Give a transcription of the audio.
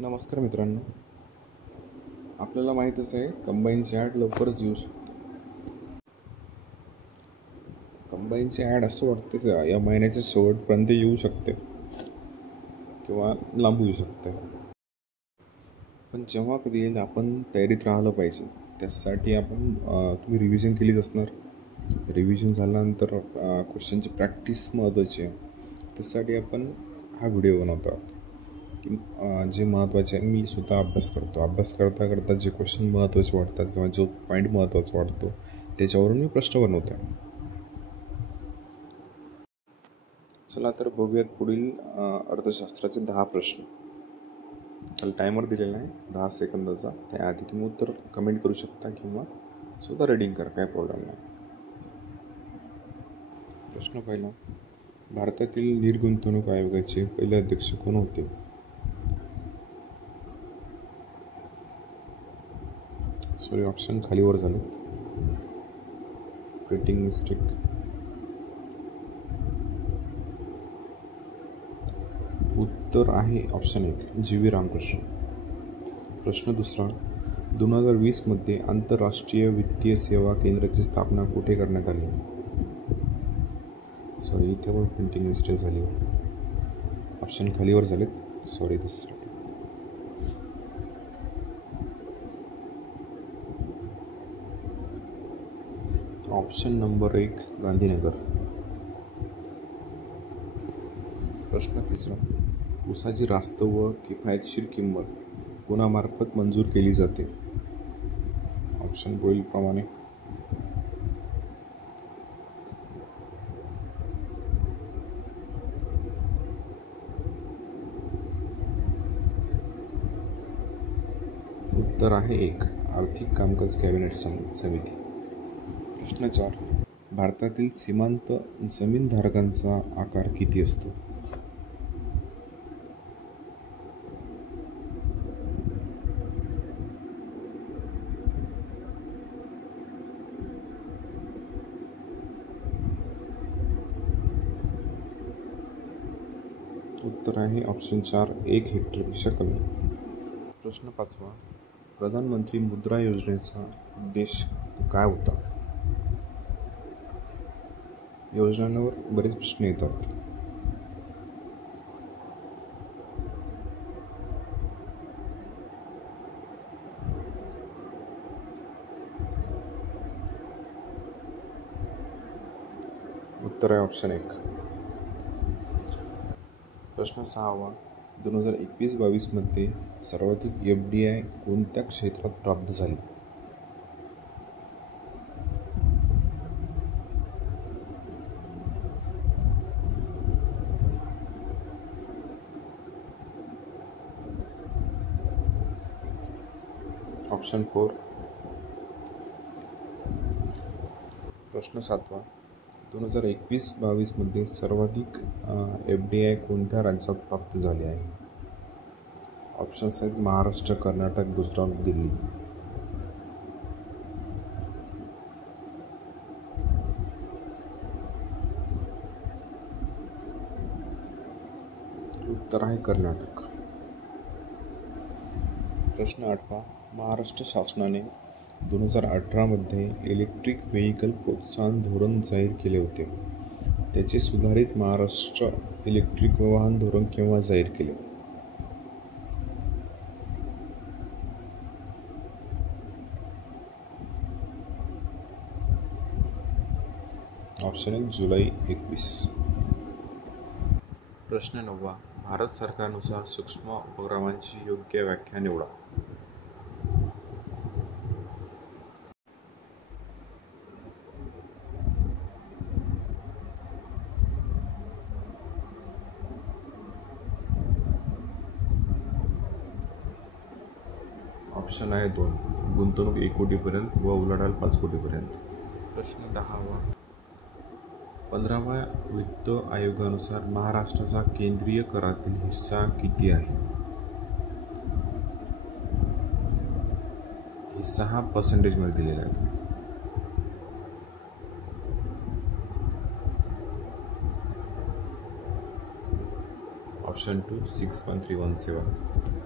नमस्कार मित्रांनो, आपल्याला माहीतच आहे कंबाईनची ॲड लवकरच येऊ शकते. कंबाईनची ॲड असं वाटते या महिन्याच्या शेवटपर्यंत येऊ शकते किंवा लांबू येऊ शकते. पण जेव्हा कधी येईल आपण तयारीत राहिलं पाहिजे. त्यासाठी आपण तुम्ही रिव्हिजन केलीच असणार. रिव्हिजन झाल्यानंतर क्वेश्चनची प्रॅक्टिस महत्त्वाची आहे. त्यासाठी आपण हा व्हिडिओ बनवतो की जे महत्त्वाचे आहे. मी स्वतः अभ्यास करतो. अभ्यास करता जे क्वेश्चन महत्त्वाचे वाटतात किंवा जो पॉईंट महत्त्वाचा वाटतो त्याच्यावरून मी प्रश्न बनवतो. चला तर बघूयात पुढील अर्थशास्त्राचे 10 प्रश्न. त्याला टायमर दिलेला आहे 10 सेकंदाचा. त्याआधी तुम्ही उत्तर कमेंट करू शकता किंवा स्वतः रीडिंग करा, काय प्रॉब्लेम नाही. प्रश्न पहिला, भारतातील निर्गुंतवणूक आयोगाचे पहिले अध्यक्ष कोण होते? सॉरी, ऑप्शन खालीवर झाले. Printing mistake. उत्तर आहे ऑप्शन 1, जी.व्ही. रामकृष्ण. प्रश्न दुसरा, 2020 मध्ये आंतरराष्ट्रीय वित्तीय सेवा केंद्राची स्थापना कुठे करण्यात आली? सॉरी, इथे पण प्रिंटिंग मिस्टेक झाली. ऑप्शन खालीवर झालेत. Sorry this. Option number 1, Gandhinagar. प्रश्न तिसरा, ऊसाची रास्त व किफायतशीर किंमत कोणामार्फत मंजूर केली जाते? ऑप्शन पुढील प्रमाणे. उत्तर आहे 1, आर्थिक कामकाज कॅबिनेट समिती. प्रश्न 4, भारतातील सीमांत जमीनधारकांचा आकार किती असतो? उत्तर आहे ऑप्शन 4, 1 हेक्टरपेक्षा कमी. प्रश्न 5, प्रधानमंत्री मुद्रा योजनेचा उद्देश काय होता? योजनांवर बरेच प्रश्न येतात. उत्तर आहे ऑप्शन 1. प्रश्न 6, 2021-22 मध्ये सर्वाधिक FDI कोणत्या क्षेत्रात प्राप्त झाली? ऑप्शन 4. प्रश्न 7, 2021-22 मध्ये सर्वाधिक FDI कोणत्या राज्यात प्राप्त झाले आहे? ऑप्शन्स आहेत महाराष्ट्र, कर्नाटक, गुजरात, दिल्ली. उत्तर आहे कर्नाटक. प्रश्न 8, महाराष्ट्र शासनाने 2018 मध्ये इलेक्ट्रिक व्हेकल प्रोत्साहन धोरण जाहीर केले होते. त्याचे सुधारित महाराष्ट्र इलेक्ट्रिक वाहन धोरण केव्हा जाहीर केले? ऑप्शन 1, जुलै 21. प्रश्न 9, भारत सरकारनुसार सूक्ष्म उपक्रमांची योग्य व्याख्या निवडा. ऑप्शन आहे 2, गुंतवणूक 1 कोटीपर्यंत व उलाढाल 5 कोटीपर्यंत. प्रश्न 10, 15व्या वित्त आयोगानुसार महाराष्ट्राचा केंद्रीय करातील हिस्सा किती आहे? हिस्सा हा पर्सेंटेजमध्ये दिलेला आहे. ऑप्शन 2, 6.317.